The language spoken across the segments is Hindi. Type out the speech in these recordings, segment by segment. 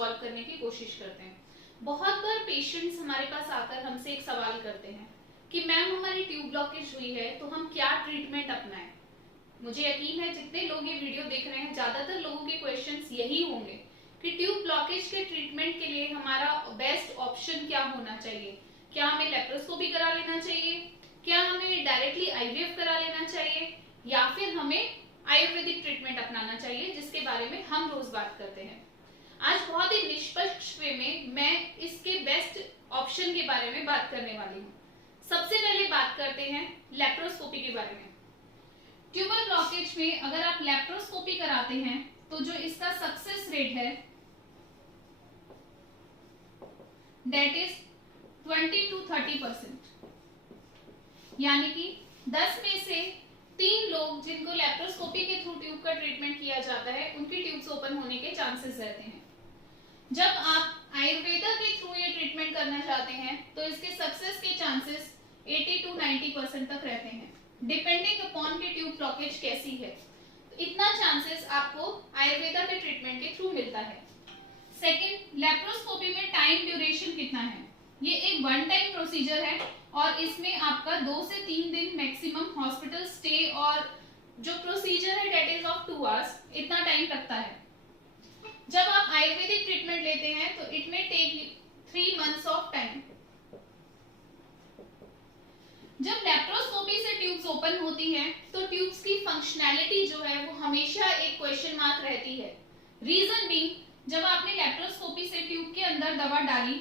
रिजॉल्व करने की कोशिश करते हैं। बहुत बार पेशेंट्स हमारे पास आकर हमसे एक सवाल करते हैं कि मैम हमारी ट्यूब ब्लॉकेज हुई है तो हम क्या ट्रीटमेंट अपनाएं। मुझे यकीन है जितने लोग ये वीडियो देख रहे हैं ज्यादातर लोगों के क्वेश्चंस यही होंगे कि ट्यूब ब्लॉकेज के ट्रीटमेंट के लिए हमारा बेस्ट ऑप्शन क्या होना चाहिए। क्या हमें लेप्रोस्कोपी करा लेना चाहिए, क्या हमें डायरेक्टली आईवीएफ करा लेना चाहिए, या फिर हमें आयुर्वेदिक ट्रीटमेंट अपनाना चाहिए, जिसके बारे में हम रोज बात करते हैं। आज बहुत ही निष्पक्ष वे में मैं इसके बेस्ट ऑप्शन के बारे में बात करने वाली हूँ। सबसे पहले बात करते हैं लेप्रोस्कोपी के बारे में। ट्यूबर ब्लॉकेज में अगर आप लेप्रोस्कोपी कराते हैं तो जो इसका सक्सेस रेट है दैट इज 20 to 30%, यानी कि 10 में से 3 लोग जिनको लेप्रोस्कोपी के थ्रू ट्यूब का ट्रीटमेंट किया जाता है उनकी ट्यूब्स ओपन होने के चांसेस रहते हैं। जब आप आयुर्वेदा के थ्रू ये ट्रीटमेंट करना चाहते हैं तो इसके सक्सेस के चांसेस 80 to 90% तक रहते हैं, डिपेंडिंग अपॉन के ट्यूब ब्लॉकेज कैसी है। तो इतना चांसेस आपको आयुर्वेदा के ट्रीटमेंट के थ्रू मिलता है। सेकंड, लेप्रोस्कोपी में टाइम ड्यूरेशन कितना है। ये एक वन टाइम प्रोसीजर है और इसमें आपका 2 से 3 दिन मैक्सिमम हॉस्पिटल स्टे और जो प्रोसीजर है डेट इज ऑफ 2 hours, इतना टाइम लगता है। जब आप आयुर्वेदिक ट्रीटमेंट लेते हैं तो इट में टेक 3 months ऑफ टाइम। जब लेप्रोस्कोपी से ट्यूब्स ओपन होती हैं तो ट्यूब्स की फंक्शनैलिटी जो है वो हमेशा एक क्वेश्चन मार्क रहती है। रीजन बीइंग, जब आपने लेप्रोस्कोपी से ट्यूब के अंदर दवा डाली,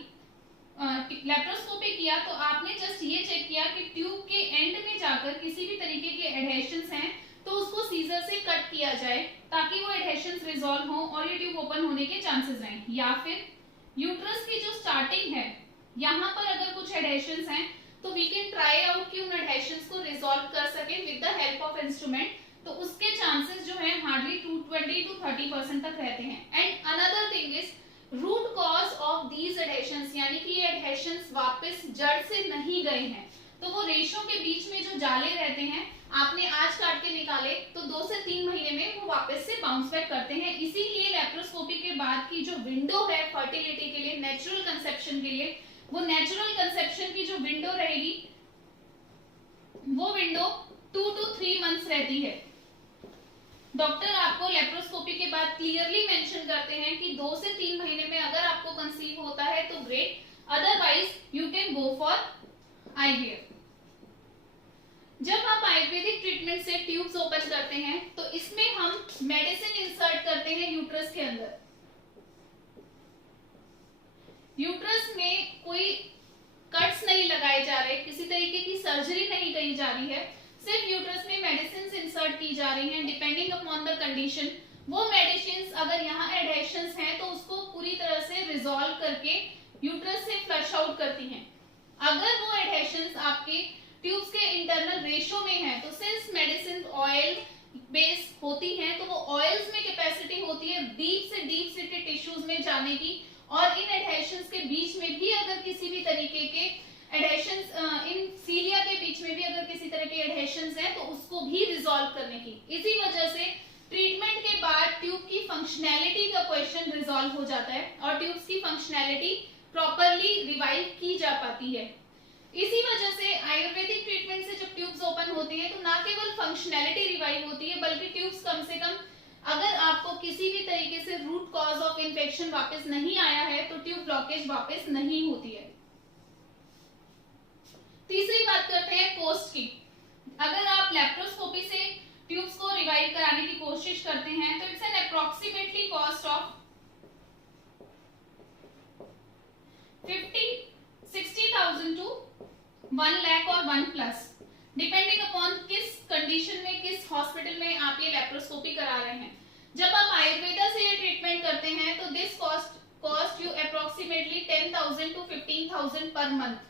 लेप्रोस्कोपी किया तो आपने जस्ट ये चेक किया कि ट्यूब के एंड में जाकर किसी भी तरीके के एडहेशंस हैं तो उसको सीजर से कट किया जाए ताकि वो एडहेशंस रिजॉल्व हो और ये ट्यूब ओपन होने के चांसेस रहें। या फिर यूट्रस की जो स्टार्टिंग है यहाँ पर अगर कुछ एडहेशंस हैं तो वी कैन ट्राई आउट कि उन एडहेशंस को रिजॉल्व कर सके with the help of instrument, तो उसके चांसेस जो है हार्डली 20 to 30% तक रहते हैं। And another thing is root cause of these adhesions, यानी कि ये एडहेशंस वापस जड़ से नहीं गए हैं तो वो रेशों के बीच में जो जाले रहते हैं आपने आज काट के निकाले तो 2 से 3 महीने में वो वापस से बाउंस बैक करते हैं। इसीलिए लेप्रोस्कोपी के बाद की जो विंडो है फर्टिलिटी के लिए, नेचुरल कंसेप्शन के लिए, वो नेचुरल कंसेप्शन की जो विंडो रहेगी वो विंडो 2 to 3 months रहती है। डॉक्टर आपको लेप्रोस्कोपी के बाद क्लियरली मेंशन करते हैं कि 2 से 3 महीने में अगर आपको कंसीव होता है तो great, otherwise you can go for IVF. जब आप आयुर्वेदिक ट्रीटमेंट से ट्यूब्स ओपन करते हैं तो इसमें हम मेडिसिन इंसर्ट करते हैं यूट्रस के अंदर। यूट्रस में कोई कट्स नहीं लगाए जा रहे, किसी तरीके की सर्जरी नहीं की जा रही है, सिर्फ यूट्रस में मेडिसिन इंसर्ट की जा रही हैं डिपेंडिंग अपॉन द कंडीशन। वो मेडिसिन अगर यहाँ एडहेशंस हैं तो उसको पूरी तरह से रिजॉल्व करके यूट्रस से फ्लश आउट करती हैं। अगर वो एडहेशंस आपके ट्यूब्स के इंटरनल रेशो में है तो सिंस मेडिसिन ऑयल बेस होती हैं तो वो ऑयल्स में कैपेसिटी होती है डीप से टिश्यूज में जाने की, और इन एडहेशंस के बीच में भी अगर किसी भी तरीके के एडहेशंस, इन सीलिया के बीच में भी अगर किसी तरह के एडहेशंस हैं तो उसको भी रिजॉल्व करने की। इसी वजह से ट्रीटमेंट के बाद ट्यूब की फंक्शनैलिटी का क्वेश्चन रिजॉल्व हो जाता है और ट्यूब्स की फंक्शनैलिटी प्रॉपरली रिवाइव की जा पाती है। इसी वजह से आयुर्वेदिक ट्रीटमेंट से जब ट्यूब्स ओपन होती है तो ना केवल फंक्शनैलिटी रिवाइव होती है बल्कि ट्यूब्स कम से कम, अगर आपको किसी भी तरीके से रूट कॉज ऑफ इन्फेक्शन वापस नहीं आया है तो ट्यूब ब्लॉकेज वापस नहीं होती है। तीसरी बात करते हैं कॉस्ट की। अगर आप लेप्रोस्कोपी से ट्यूब्स को रिवाइव कराने की कोशिश करते हैं तो it's an approximately cost of 60,000 to 1 lakh और 1+ डिपेंडिंग अपॉन किस कंडीशन में, किस हॉस्पिटल में आप ये लेप्रोस्कोपी करा रहे हैं। जब आप आयुर्वेदा से ये ट्रीटमेंट करते हैं तो this cost you approximately 10,000 to 15,000 per month.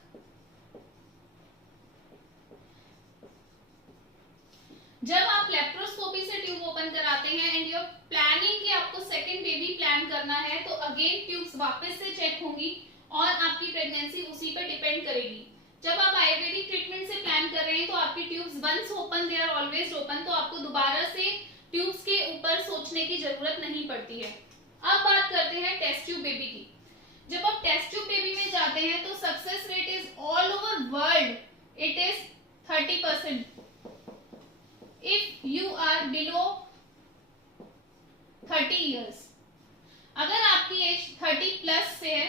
जब आप लेप्रोस्कोपी से ट्यूब ओपन कराते हैं एंड यू आर प्लानिंग कि आपको सेकंड बेबी प्लान करना है तो अगेन ट्यूब्स वापस से चेक होंगी और आपकी प्रेगनेंसी उसी पर डिपेंड करेगी। जब आप आयुर्वेदिक ट्रीटमेंट से प्लान कर रहे हैं तो आपकी tubes once open they are always open, तो आपको दोबारा से ट्यूब्स के ऊपर सोचने की जरूरत नहीं पड़ती है। अब बात करते हैं टेस्ट ट्यूब बेबी की। जब आप टेस्ट ट्यूब बेबी में जाते हैं तो success rate is all over world it is 30%। If you are below 30 years, अगर आपकी एज 30 प्लस से है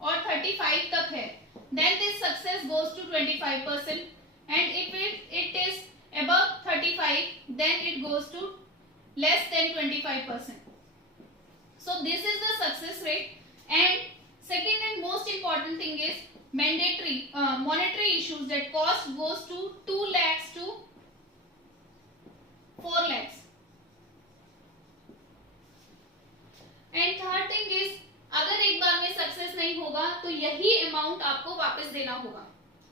और 35 तक है, then this success goes to 25%, and if it is above 35, then it goes to less than 25%. So this is the success rate. And second and most important thing is mandatory monetary issues, that cost goes to 2 lakhs to 4 lakhs. And third thing is, अगर एक बार में सक्सेस नहीं होगा तो यही अमाउंट आपको वापस देना होगा।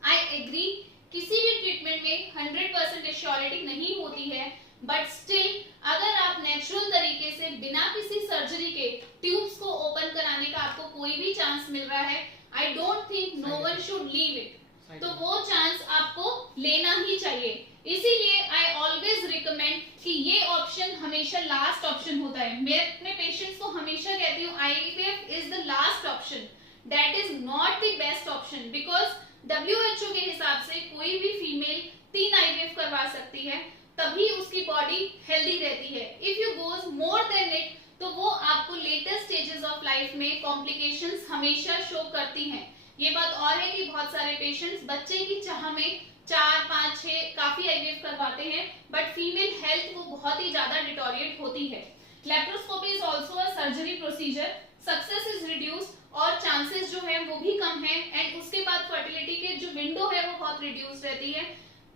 आई एग्री, किसी भी ट्रीटमेंट में 100% एश्योरिटी नहीं होती है, बट स्टिल अगर आप नेचुरल तरीके से बिना किसी सर्जरी के ट्यूब्स को ओपन कराने का आपको कोई भी चांस मिल रहा है, I don't think no one should leave it, तो वो चांस आपको लेना ही चाहिए। इसीलिए आई ऑलवेज रिकमेंड कि ये ऑप्शन हमेशा लास्ट ऑप्शन होता है। मैं अपने पेशेंट्स को हमेशा कहती हूँ IVF is the last option, that is not the best option, because WHO के हिसाब से कोई भी फीमेल 3 IVF करवा सकती है, तभी उसकी बॉडी हेल्दी रहती है। If you goes more than it, तो वो आपको लेटेस्ट स्टेजेस ऑफ लाइफ में कॉम्प्लिकेशंस हमेशा शो करती हैं। ये बात और है कि बहुत सारे पेशेंट्स बच्चे की चाह में 4, 5, 6 काफी IVF करवाते हैं, बट फीमेल हेल्थ वो बहुत ही ज्यादा डिटोरिएट होती है। Laparoscopy is also a surgery procedure, success is reduce और चांसेस जो है वो भी कम है, एंड उसके बाद फर्टिलिटी के जो विंडो है वो बहुत रिड्यूस रहती है।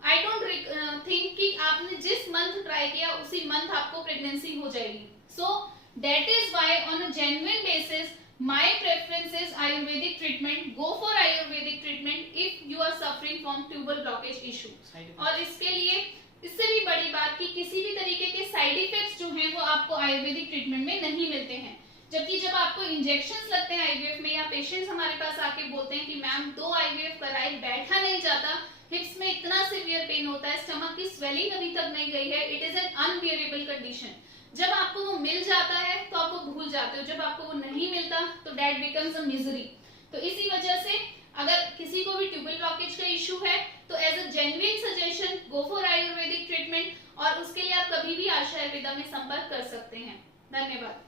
आई डोंट थिंक कि आपने जिस मंथ ट्राई किया उसी मंथ आपको प्रेगनेंसी हो जाएगी। So that is why on a genuine basis my preference is Ayurvedic treatment. Go for Ayurvedic treatment if you are suffering from tubal blockage issue. और इसके लिए इससे भी बड़ी बात कि किसी भी तरीके के साइड इफेक्ट्स जो हैं वो आपको आयुर्वेदिक ट्रीटमेंट में नहीं मिलते हैं। जबकि जब आपको इंजेक्शंस लगते हैं IVF में, या पेशेंट्स हमारे पास आके बोलते हैं कि मैम 2 IVF कराए, बैठा नहीं जाता, हिप्स में इतना सिवियर पेन होता है, स्टमक की स्वेलिंग अभी तक नहीं गई है, it is an unbearable condition. जब आपको वो मिल जाता है तो आप वो भूल जाते हो, जब आपको वो नहीं मिलता तो दैट बिकम्स अ मिजरी। तो इसी वजह से अगर किसी को भी ट्यूबल ब्लॉकेज का इशू है तो as a genuine suggestion go for Ayurvedic treatment, और उसके लिए आप कभी भी आशा आयुर्वेदा में संपर्क कर सकते हैं। धन्यवाद।